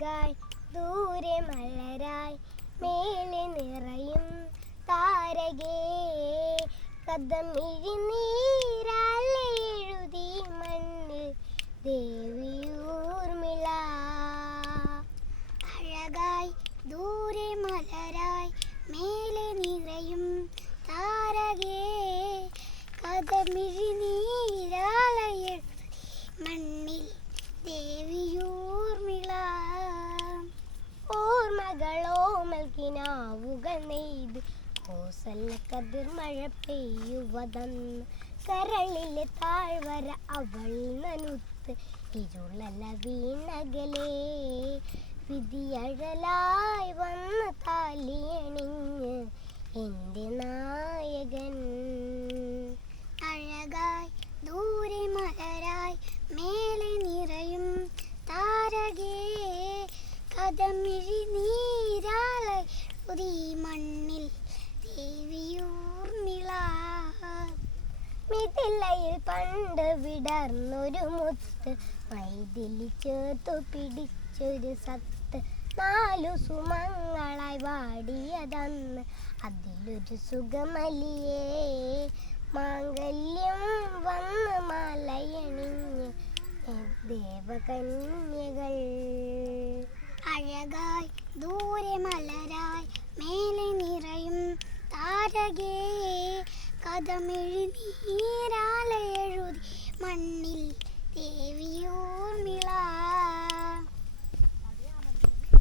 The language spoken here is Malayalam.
അഴകായി ദൂരെ മലരായി മേലെ നിറയും താരകേ. കഥം എഴുതി മണ്ണിൽ ദേവിയൂർമിള അഴകായി ദൂരെ മലരായി മേലെ നിറയും താരകേ. കഥമിഴിനീരാലയ മണ്ണിൽ ദേവിയൂർമിള മൽക്കിനാവുകൾ നെയ്ത് കോസല്ല കതിർ മഴ പെയ്യുവതന്ന് കരളിലെ താഴ്വര അവൾ നനുത്ത് ഇരുളല വീണകലേ. വിധിയഴലായി വന്ന് താലിയണിഞ്ഞ് എന്റെ നായകൻ. അഴകായി ദൂരെ മലരായി മേലെ നിറയും താരകേ. കഥമിഴി നീരാളി മണ്ണിൽ ദേവിയൂർമിള മിഥിലയിൽ പണ്ട് വിടർന്നൊരു മുത്ത് മൈതിലി ചേർത്തു പിടിച്ചൊരു സത്ത്. നാലു സുമങ്ങളായി വാടിയതന്ന് അതിലൊരു സുഖമലിയേ. മാംഗല്യം വന്ന് മലയണിഞ്ഞ് ദേവകന്യകൾ. അഴകായി ദൂരെ മലരായി മേലെ നിറയും താരകേ. കഥമെഴി നീരാലെഴുതി